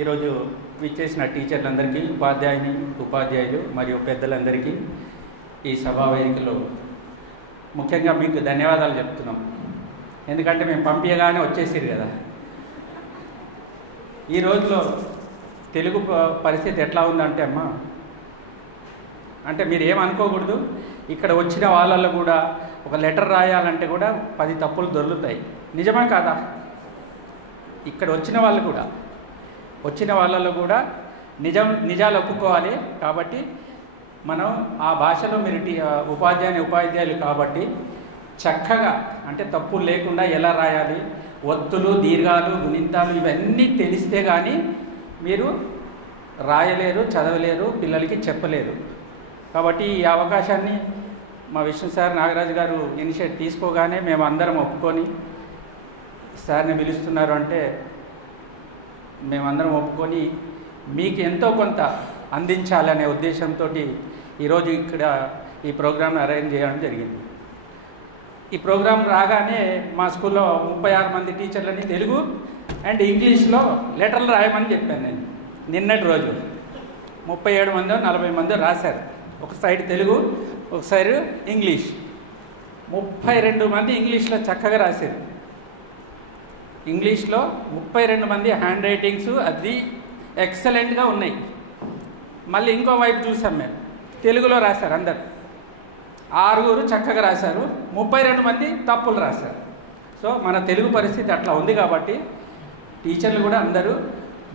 ఈరోజు విచ్చేసిన టీచర్లందరికీ, ఉపాధ్యాయులు మరియు పెద్దలందరికీ ఈ సభా వేదికలో ముఖ్యంగా మీకు ధన్యవాదాలు చెప్తున్నాం. ఎందుకంటే మేము పంపించగానే వచ్చేసిరు కదా. ఈ రోజులో తెలుగు పరిస్థితి ఎట్లా ఉందంటే అమ్మా, అంటే మీరు ఏమనుకోకూడదు, ఇక్కడ వచ్చిన వాళ్ళల్లో కూడా ఒక లెటర్ రాయాలంటే కూడా 10 తప్పులు దొరుకుతాయి. నిజమా కాదా? ఇక్కడ వచ్చిన వాళ్ళలో కూడా నిజాలు ఒప్పుకోవాలి. కాబట్టి మనం ఆ భాషలో మీరు ఉపాధ్యాయులు కాబట్టి చక్కగా, అంటే తప్పులు లేకుండా ఎలా రాయాలి, ఒత్తులు, దీర్ఘాలు, గుణింతాలు ఇవన్నీ తెలిస్తే కానీ మీరు రాయలేరు, చదవలేరు, పిల్లలకి చెప్పలేరు. కాబట్టి ఈ అవకాశాన్ని మా విష్ణు సార్, నాగరాజు గారు ఇనిషియేటివ్ తీసుకోగానే మేము అందరం ఒప్పుకొని సార్ని పిలుస్తున్నారు అంటే మేమందరం ఒప్పుకొని మీకు ఎంతో కొంత అందించాలనే ఉద్దేశంతో ఈరోజు ఇక్కడ ఈ ప్రోగ్రామ్ని అరేంజ్ చేయడం జరిగింది. ఈ ప్రోగ్రాం రాగానే మా స్కూల్లో 36 మంది టీచర్లని తెలుగు అండ్ ఇంగ్లీష్లో లెటర్లు రాయమని చెప్పాను నేను. నిన్నటి రోజు 37 మందో 40 మందో రాశారు. ఒక సైడ్ తెలుగు, ఒక సైడ్ ఇంగ్లీష్. 32 మంది ఇంగ్లీష్లో చక్కగా రాశారు. ఇంగ్లీష్లో 32 మంది హ్యాండ్ రైటింగ్స్ అది ఎక్సలెంట్గా ఉన్నాయి. మళ్ళీ ఇంకో వైపు చూసాం మేము, తెలుగులో రాశారు అందరు. 6 చక్కగా రాశారు, 32 మంది తప్పులు రాశారు. సో మన తెలుగు పరిస్థితి అట్లా ఉంది. కాబట్టి టీచర్లు కూడా అందరూ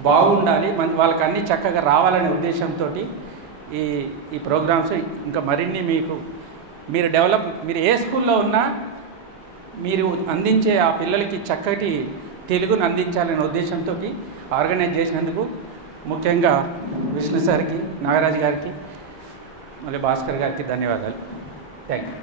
బాగుండాలి, వాళ్ళకి అన్నీ చక్కగా రావాలనే ఉద్దేశంతో ఈ ప్రోగ్రామ్స్ ఇంకా మరిన్ని మీరు ఏ స్కూల్లో ఉన్నా మీరు అందించే ఆ పిల్లలకి చక్కటి తెలుగును అందించాలనే ఉద్దేశంతో ఆర్గనైజ్ చేసినందుకు ముఖ్యంగా విష్ణు సార్కి, నాగరాజు గారికి, మళ్ళీ భాస్కర్ గారికి ధన్యవాదాలు. Thank you.